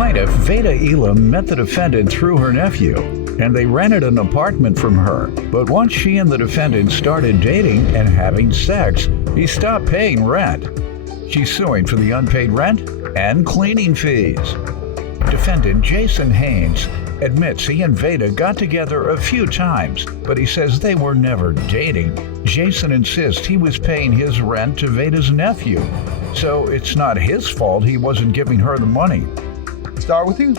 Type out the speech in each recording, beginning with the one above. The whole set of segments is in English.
plaintiff, Veda Elam, met the defendant through her nephew, and they rented an apartment from her. But once she and the defendant started dating and having sex, he stopped paying rent. She's suing for the unpaid rent and cleaning fees. Defendant Jason Haynes admits he and Veda got together a few times, but he says they were never dating. Jason insists he was paying his rent to Veda's nephew, so it's not his fault he wasn't giving her the money. Start with you.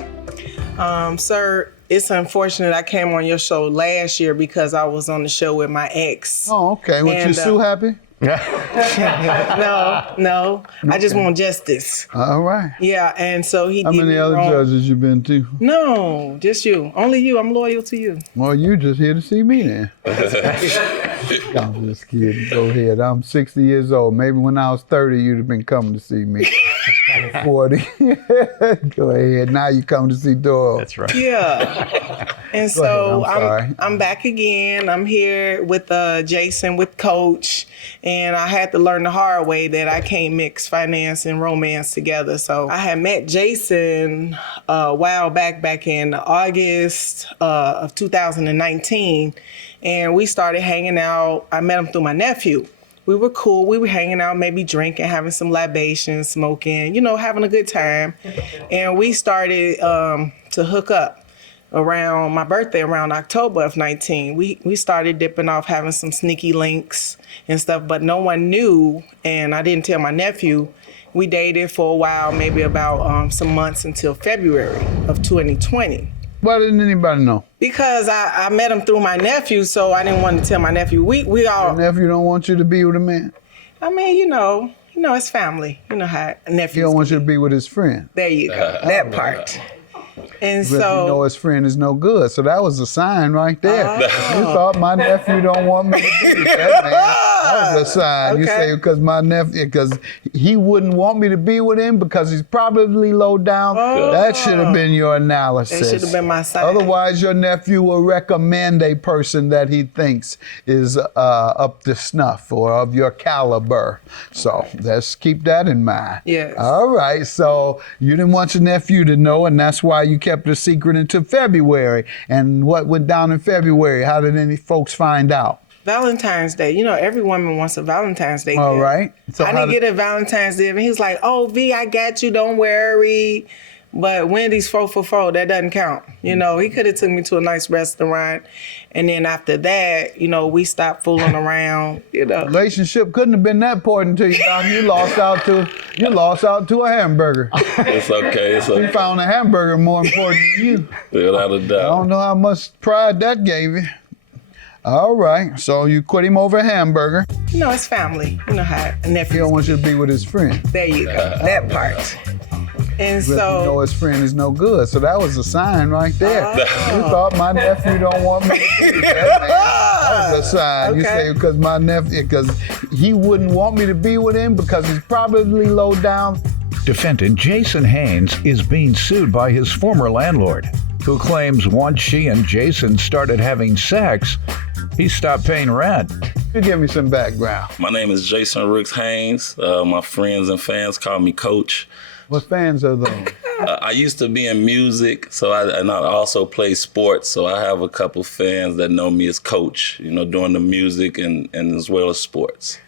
Sir, it's unfortunate I came on your show last year because I was on the show with my ex. Oh, okay. Was you sue happy? No. I just want justice. All right. Yeah, and so he How did many me other wrong. judges you been to? No, just you. Only you. I'm loyal to you. Well, you just here to see me then. I'm just kidding. Go ahead. I'm 60 years old. Maybe when I was 30, you'd have been coming to see me. 40. Go ahead. Now you come to see Doyle. That's right. Yeah. And so sorry. I'm back again. I'm here with Jason, with Coach. And I had to learn the hard way that I can't mix finance and romance together. So I had met Jason a while back in August of 2019. And we started hanging out. I met him through my nephew. We were cool. We were hanging out, maybe drinking, having some libations, smoking, having a good time. And we started to hook up around my birthday, around October of 19. We started dipping off, having some sneaky links and stuff, but no one knew, and I didn't tell my nephew. We dated for a while, maybe about some months until February of 2020. Why didn't anybody know? Because I met him through my nephew, so I didn't want to tell my nephew. We all... Your nephew don't want you to be with a man? I mean, it's family. You know how nephews... He don't want you to be with his friend? There you go, that part. And But so... you know his friend is no good, so that was a sign right there. You thought my nephew don't want me to be with that man. That was a sign. You say because he wouldn't want me to be with him because he's probably low down. That should have been your analysis. That should have been my sign. Otherwise, your nephew will recommend a person that he thinks is up to snuff or of your caliber. So let's keep that in mind. Yes. All right. So you didn't want your nephew to know, and that's why you kept it a secret until February. And what went down in February? How did any folks find out? Valentine's Day. Every woman wants a Valentine's Day gift. All right. So I didn't get a Valentine's Day, and he was like, "Oh, V, I got you. Don't worry." But Wendy's 4 for 4, that doesn't count. He could have took me to a nice restaurant, and then after that, we stopped fooling around. Relationship couldn't have been that important to you, Doc. You lost out to a hamburger. It's okay. It's okay. You found a hamburger more important than you. Without a doubt. I don't know how much pride that gave you. All right, so you quit him over a hamburger. It's family. You know how nephews. He don't want you to be with his friend. There you go, that part. And But you know his friend is no good, so that was a sign right there. You thought my nephew don't want me to be with that man. That was a sign. You say because he wouldn't want me to be with him because he's probably low down. Defendant Jason Haynes is being sued by his former landlord, who claims once she and Jason started having sex, he stopped paying rent. You give me some background. My name is Jason Rooks Haynes. My friends and fans call me Coach. What fans are those? I used to be in music, and I also play sports, so I have a couple fans that know me as Coach, doing the music and as well as sports.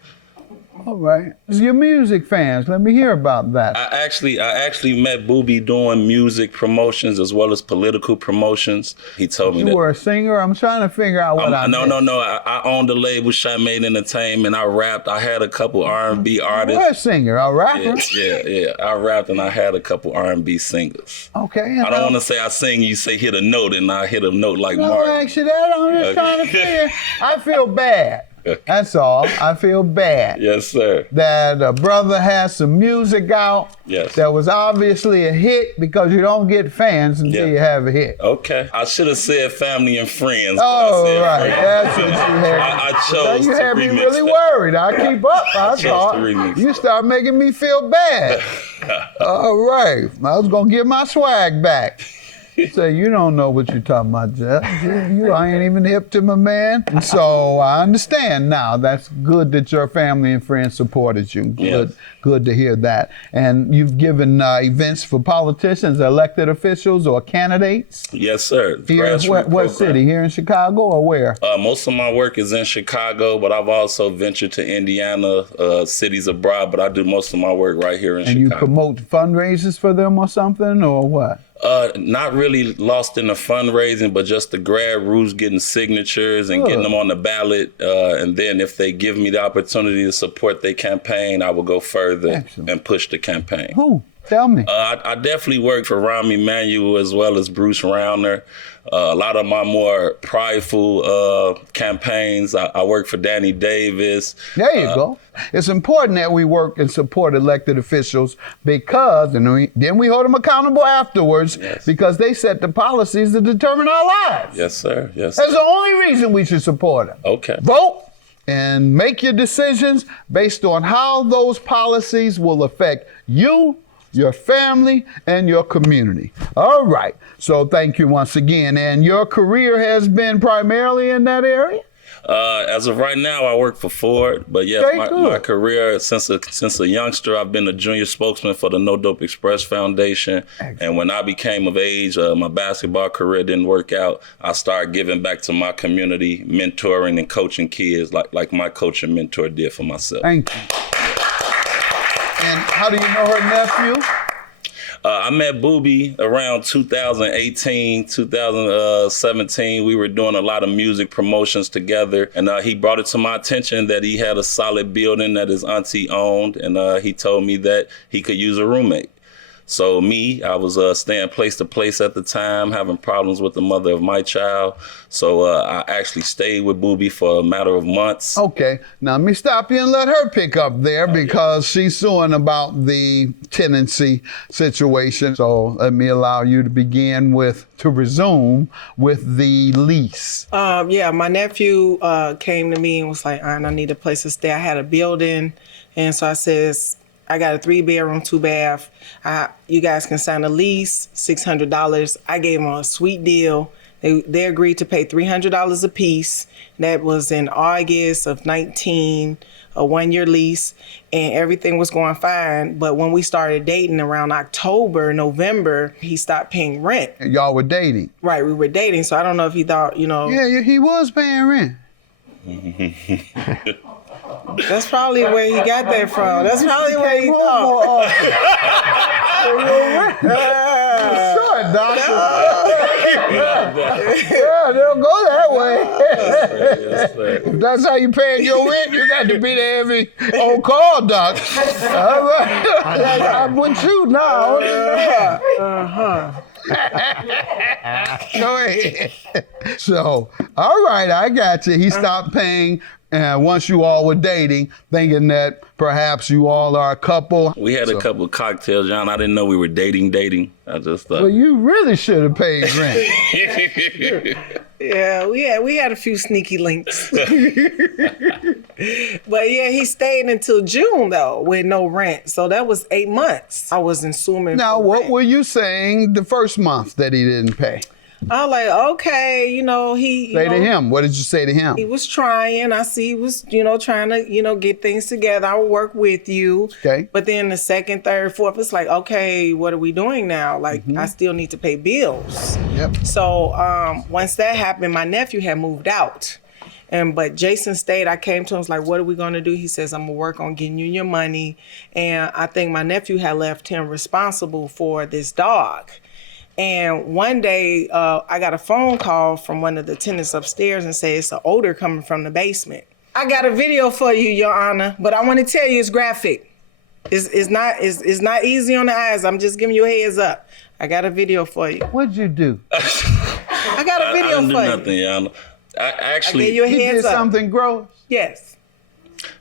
All right. Your music fans, let me hear about that. I actually met Booby doing music promotions as well as political promotions. He told me You were a singer? I'm trying to figure out what I No. I owned the label Shot Made Entertainment. I rapped. I had a couple R&B artists. You're a singer, a rapper? Yeah. I rapped and I had a couple R&B singers. Okay. I don't want to say I sing, you say hit a note, and I hit a note like No, Martin. actually, that I'm just trying to figure. I feel bad. That's all. I feel bad. Yes, sir. That a brother has some music out. Yes. That was obviously a hit because you don't get fans until you have a hit. Okay. I should have said family and friends. Oh, right. Friends. That's what you had. I chose You to had me remix really that. worried. I keep up. I chose to thought remix you start making me feel bad. All right. I was going to get my swag back. Say, you don't know what you're talking about, Jeff. You ain't even hip to my man. So I understand now. That's good that your family and friends supported you. Good to hear that. And you've given events for politicians, elected officials, or candidates? Yes, sir. Here, what city? Here in Chicago or where? Most of my work is in Chicago, but I've also ventured to Indiana, cities abroad, but I do most of my work right here in Chicago. And you promote fundraisers for them or something, or what? Not really lost in the fundraising, but just the grassroots, getting signatures and getting them on the ballot. And then if they give me the opportunity to support their campaign, I will go further and push the campaign. Who? Tell me. I definitely worked for Rahm Emanuel as well as Bruce Rauner. A lot of my more prideful campaigns, I worked for Danny Davis. There you go. It's important that we work and support elected officials because, and then we hold them accountable afterwards because they set the policies that determine our lives. Yes, sir. Yes. That's the only reason we should support them. Okay. Vote and make your decisions based on how those policies will affect you, your family, and your community. All right. So thank you once again. And your career has been primarily in that area? As of right now, I work for Ford, but yes, my career since a youngster, I've been a junior spokesman for the No Dope Express Foundation. Excellent. And when I became of age, my basketball career didn't work out. I started giving back to my community, mentoring and coaching kids like my coach and mentor did for myself. Thank you. And how do you know her nephew? I met Boobie around 2018, 2017. We were doing a lot of music promotions together, and he brought it to my attention that he had a solid building that his auntie owned, and he told me that he could use a roommate. So I was staying place to place at the time, having problems with the mother of my child. So I actually stayed with Boobie for a matter of months. Okay, now let me stop you and let her pick up there because she's suing about the tenancy situation. So let me allow you to resume with the lease. My nephew came to me and was like, I need a place to stay. I had a building, and so I says, I got a 3-bedroom, 2-bath. You guys can sign a lease, $600. I gave them a sweet deal. They agreed to pay $300 a piece. That was in August of 19, a 1-year lease, and everything was going fine. But when we started dating around October, November, he stopped paying rent. Y'all were dating? Right, we were dating. So I don't know if he thought, Yeah, he was paying rent. That's probably where he got that from. That's probably where he thought. Sure, doctor. Yeah, they'll go that way. If that's how you paying your rent, you got to be there every on call, doc. All right. I'm with you now. Go ahead. So, all right, I got you. He stopped paying once you all were dating, thinking that perhaps you all are a couple. We had a couple of cocktails, John. I didn't know we were dating. I just thought. Well, you really should have paid rent. Yeah, we had a few sneaky links. But yeah, he stayed until June though with no rent. So that was 8 months. I was assuming. Now, what were you saying the first month that he didn't pay? I was like, okay, he... Say to him. What did you say to him? He was trying. I see he was, trying to, get things together. I will work with you. Okay. But then the second, third, fourth, it's like, okay, what are we doing now? Like, I still need to pay bills. Yep. So once that happened, my nephew had moved out. But Jason stayed. I came to him, was like, what are we going to do? He says, I'm going to work on getting you your money. And I think my nephew had left him responsible for this dog. And one day, I got a phone call from one of the tenants upstairs and said it's an odor coming from the basement. I got a video for you, Your Honor, but I want to tell you it's graphic. It's not easy on the eyes. I'm just giving you a heads up. I got a video for you. What'd you do? I got a video for you. I didn't do nothing, Your Honor. I gave you a heads up. Did something gross? Yes.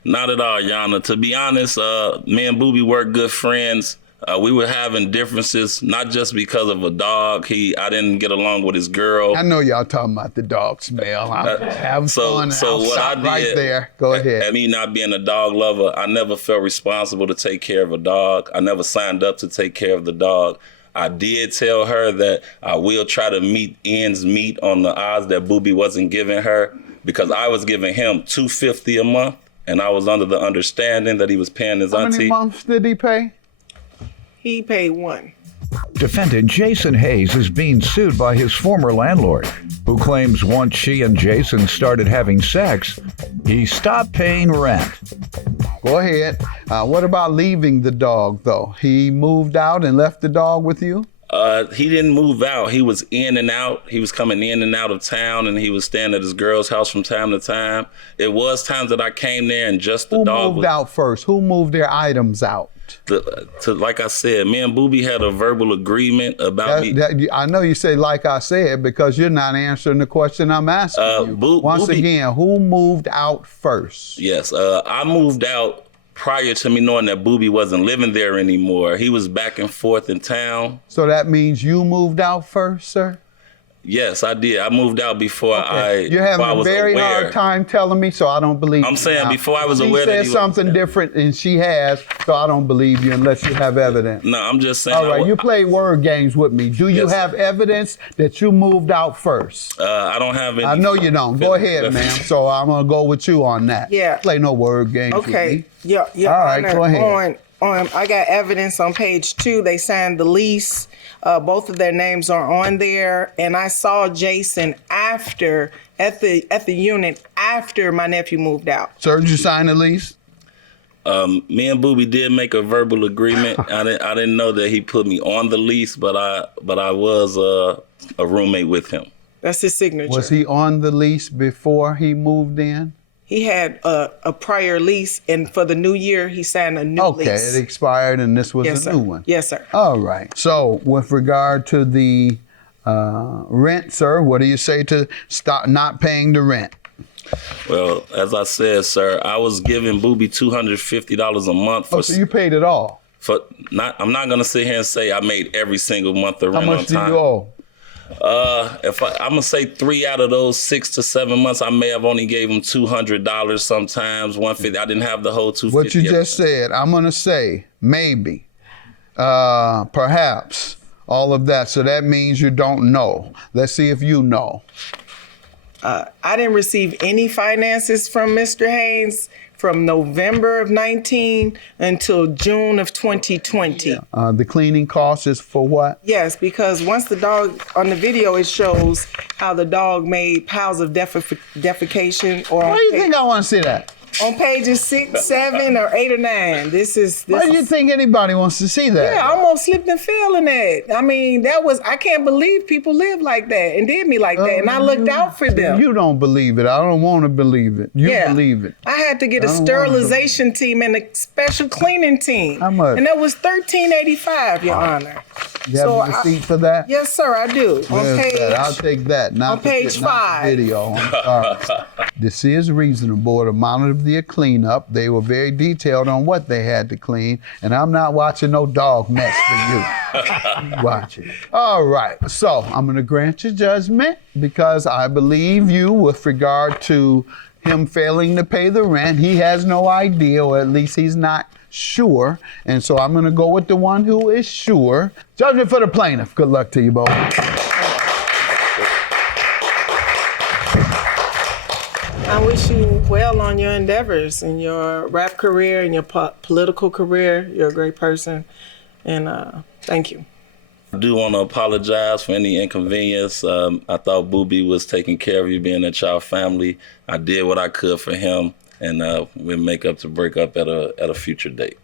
Not at all, Your Honor. To be honest, me and Boobie were good friends. We were having differences, not just because of a dog. I didn't get along with his girl. I know y'all talking about the dog smell. I'm having fun. So what I did, right there. Go ahead. Me not being a dog lover, I never felt responsible to take care of a dog. I never signed up to take care of the dog. I did tell her that I will try to meet ends meet on the odds that Booby wasn't giving her, because I was giving him $250 a month, and I was under the understanding that he was paying his auntie. How many months did he pay? He paid one. Defendant Jason Hayes is being sued by his former landlord, who claims once she and Jason started having sex, he stopped paying rent. Go ahead. What about leaving the dog, though? He moved out and left the dog with you? He didn't move out. He was in and out. He was coming in and out of town, and he was staying at his girl's house from time to time. It was times that I came there and just the dog. Who moved out first? Who moved their items out? Like I said, me and Booby had a verbal agreement about me. I know you say like I said because you're not answering the question I'm asking you. Once again, who moved out first? Yes, I moved out prior to me knowing that Booby wasn't living there anymore. He was back and forth in town. So that means you moved out first, sir? Yes, I did. I moved out before You're having a very hard time telling me, so I don't believe you. I'm saying before I was she aware that he said something different, and she has, so I don't believe you unless you have evidence. No, I'm just saying. All right, you play word games with me. Do you have evidence that you moved out first? I don't have any. I know you don't. Go ahead, ma'am. So I'm going to go with you on that. Yeah. Play no word games with me. Yeah. All right, go ahead. I got evidence on page 2. They signed the lease. Both of their names are on there, and I saw Jason at the unit after my nephew moved out. Sir, did you sign the lease? Me and Booby did make a verbal agreement. I didn't know that he put me on the lease, but I was a roommate with him. That's his signature. Was he on the lease before he moved in? He had a prior lease, and for the new year, he signed a new lease. Okay, it expired, and this was a new one. Yes, sir. All right. So, with regard to the rent, sir, what do you say to stop not paying the rent? Well, as I said, sir, I was giving Booby $250 a month. So you paid it all? I'm not gonna sit here and say I made every single month of rent on time. How much do you owe? I'm gonna say 3 out of those 6 to 7 months, I may have only gave him $200 sometimes, $150. I didn't have the whole $250. What you just said, I'm gonna say maybe, perhaps, all of that. So that means you don't know. Let's see if you know. I didn't receive any finances from Mr. Haynes from November of 19 until June of 2020. The cleaning cost is for what? Yes, because once the dog, on the video, it shows how the dog made piles of defecation. Why do you think I want to see that? On pages 6, 7, or 8 or 9. Why do you think anybody wants to see that? Yeah, I almost slipped and fell in that. I mean, I can't believe people live like that and did me like that. And I looked out for them. You don't believe it. I don't want to believe it. You believe it. I had to get a sterilization team and a special cleaning team. How much? And that was $13.85, Your Honor. You have a receipt for that? Yes, sir, I do. I'll take that. Not on page 5. Video. This is reasonable. The amount of the cleanup. They were very detailed on what they had to clean, and I'm not watching no dog mess for you. Watch it. All right, so I'm going to grant your judgment because I believe you with regard to him failing to pay the rent. He has no idea, or at least he's not sure, and so I'm going to go with the one who is sure. Judgment for the plaintiff. Good luck to you both. I wish you well on your endeavors in your rap career and your political career. You're a great person, and thank you. I do want to apologize for any inconvenience. I thought Booby was taking care of you being at y'all family. I did what I could for him, and we'll make up to break up at a future date.